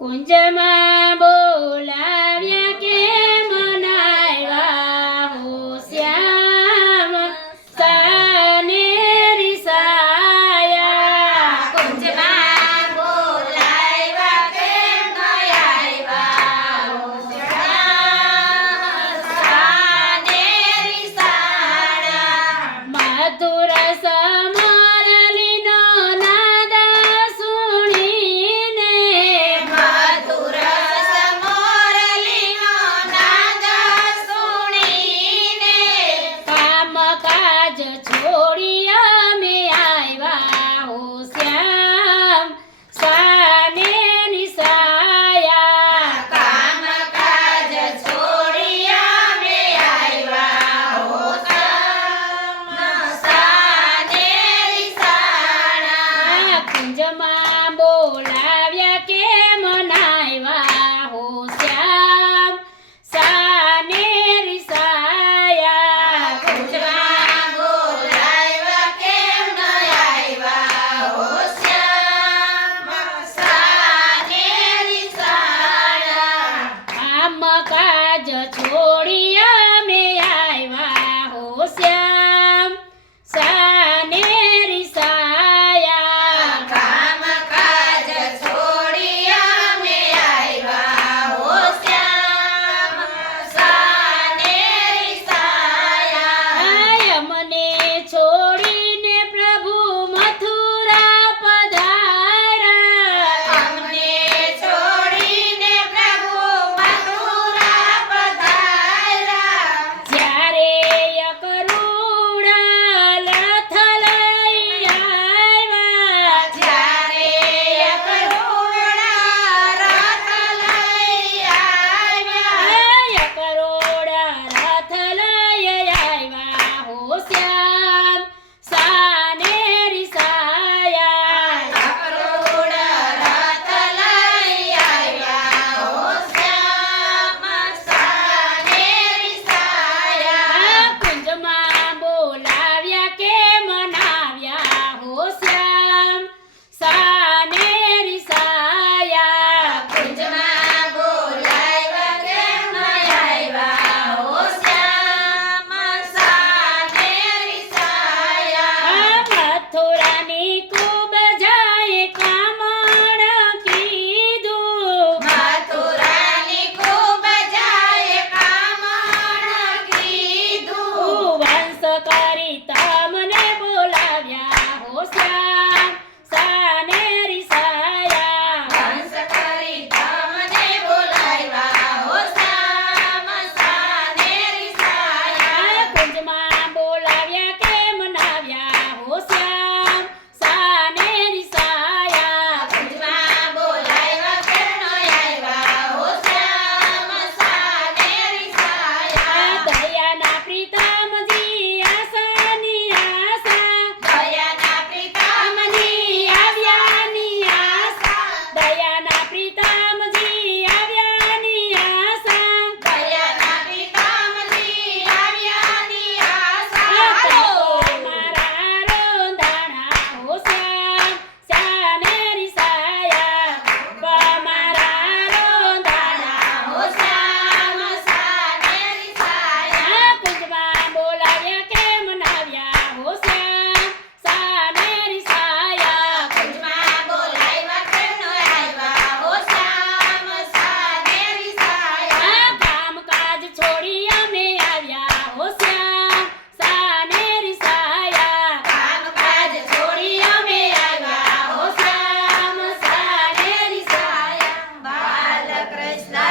કુંજમાં બોલાવ્યા કે મનાવ્યા હો શ્યામ સાને રિસાયા. કુંજમાં બોલાવ્યા કે મનાવ્યા હો શ્યામ સાને રિસાયા. મધુર સા સમાજમાં બોલા It's not.